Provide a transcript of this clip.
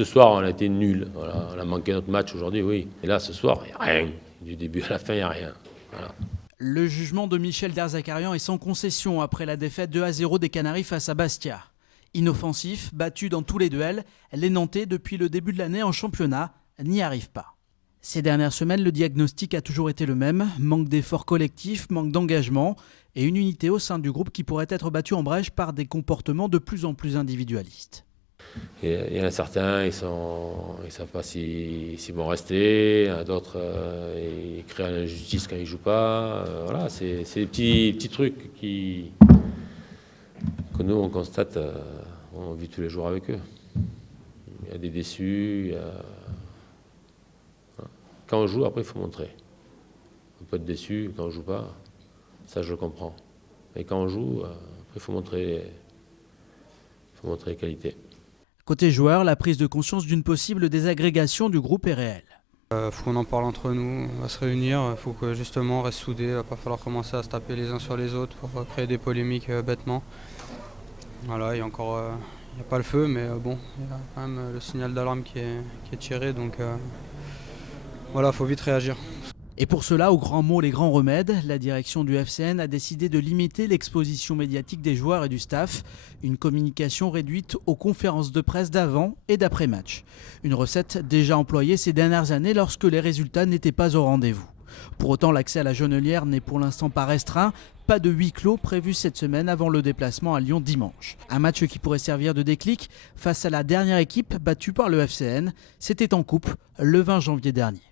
Ce soir, on a été nuls. Voilà. On a manqué notre match aujourd'hui, oui. Et là, ce soir, il n'y a rien. Du début à la fin, il n'y a rien. Voilà. Le jugement de Michel Derzakarian est sans concession après la défaite 2-0 des Canaries face à Bastia. Inoffensif, battu dans tous les duels, les Nantais, depuis le début de l'année en championnat, n'y arrivent pas. Ces dernières semaines, le diagnostic a toujours été le même, manque d'efforts collectifs, manque d'engagement et une unité au sein du groupe qui pourrait être battue en brèche par des comportements de plus en plus individualistes. Il y en a certains, ils ne savent pas s'ils vont rester, il y en a d'autres, ils créent l'injustice quand ils ne jouent pas. Voilà, c'est des petits trucs que nous, on constate, on vit tous les jours avec eux. Il y a des déçus. Quand on joue, après, il faut montrer. On peut être déçu quand on ne joue pas, ça je le comprends. Mais quand on joue, après, il faut montrer les qualités. Côté joueur, la prise de conscience d'une possible désagrégation du groupe est réelle. Faut qu'on en parle entre nous, on va se réunir, il faut que justement on reste soudés, il va pas falloir commencer à se taper les uns sur les autres pour créer des polémiques bêtement. Voilà, il y a encore il n'y a pas le feu, mais bon, il y a quand même le signal d'alarme qui est tiré, donc voilà, il faut vite réagir. Et pour cela, aux grands mots, les grands remèdes, la direction du FCN a décidé de limiter l'exposition médiatique des joueurs et du staff. Une communication réduite aux conférences de presse d'avant et d'après-match. Une recette déjà employée ces dernières années lorsque les résultats n'étaient pas au rendez-vous. Pour autant, l'accès à la Jaunelière n'est pour l'instant pas restreint. Pas de huis clos prévu cette semaine avant le déplacement à Lyon dimanche. Un match qui pourrait servir de déclic face à la dernière équipe battue par le FCN. C'était en coupe le 20 janvier dernier.